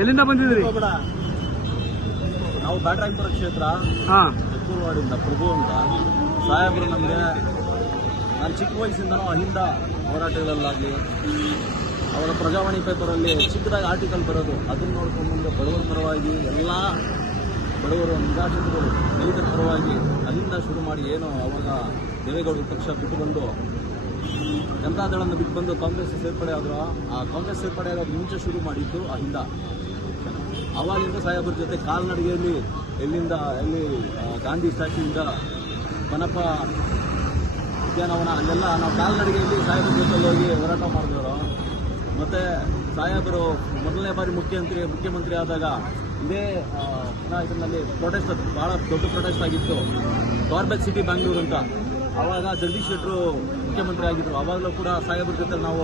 ಎಲ್ಲಿಂದ ಬಂದಿದ್ರಿ? ನಾವು ಬ್ಯಾಟರಾಯಪುರ ಕ್ಷೇತ್ರ ಚಿಕ್ಕೂರುವಾಡಿಂದ ಪ್ರಭು ಅಂತ ಸಾಹೇಬರು. ನಮಗೆ ನಾನು ಚಿಕ್ಕ ವಯಸ್ಸಿಂದನೂ ಅಹಿಂದ ಹೋರಾಟಗಳಲ್ಲಾಗಲಿ ಅವರ ಪ್ರಜಾವಾಣಿ ಪೇಪರಲ್ಲಿ ಚಿಕ್ಕದಾಗಿ ಆರ್ಟಿಕಲ್ ಬರೋದು, ಅದನ್ನು ನೋಡ್ಕೊಂಡು ಮುಂದೆ ಬಡವರ ಪರವಾಗಿ ಎಲ್ಲ ಬಡವರು ನಿರಾಶ್ರಿತರು ದಲಿತರ ಪರವಾಗಿ ಅಲ್ಲಿಂದ ಶುರು ಮಾಡಿ ಏನು ಅವಾಗ ದೇವೇಗೌಡರ ಪಕ್ಷ ಬಿಟ್ಟುಕೊಂಡು ಜನತಾದಳನ್ನು ಬಿಟ್ಟು ಬಂದು ಕಾಂಗ್ರೆಸ್ ಸೇರ್ಪಡೆ ಆದರೂ ಆ ಕಾಂಗ್ರೆಸ್ ಸೇರ್ಪಡೆ ಆಗೋದು ಮುಂಚೆ ಶುರು ಮಾಡಿದ್ದು ಅಹಿಂದ. ಆವಾಗಿಂದ ಸಾಹೇಬರ ಜೊತೆ ಕಾಲ್ನಡಿಗೆಯಲ್ಲಿ ಎಲ್ಲಿ ಗಾಂಧಿ ಸ್ಟ್ಯಾಚ್ಯೂಯಿಂದ ಬನಪ್ಪ ಉದ್ಯಾನವನ ಅಲ್ಲೆಲ್ಲ ನಾವು ಕಾಲ್ನಡಿಗೆಯಲ್ಲಿ ಸಾಹೇಬರ ಜೊತೆಲಿ ಹೋಗಿ ಹೋರಾಟ ಮಾಡಿದವರು. ಮತ್ತು ಸಾಹೇಬರು ಮೊದಲನೇ ಬಾರಿ ಮುಖ್ಯಮಂತ್ರಿ ಆದಾಗ ಇದೇ ಇದರಲ್ಲಿ ಪ್ರೊಟೆಸ್ಟ್, ಭಾಳ ದೊಡ್ಡ ಪ್ರೊಟೆಸ್ಟ್ ಆಗಿತ್ತು. ಗಾರ್ಬೇಜ್ ಸಿಟಿ ಬ್ಯಾಂಗ್ಳೂರು ಅಂತ. ಆವಾಗ ಜಗದೀಶ್ ಶೆಟ್ಟರು ಮುಖ್ಯಮಂತ್ರಿ ಆಗಿದ್ದರು. ಆವಾಗಲೂ ಕೂಡ ಸಾಹೇಬರ ಜೊತೆ ನಾವು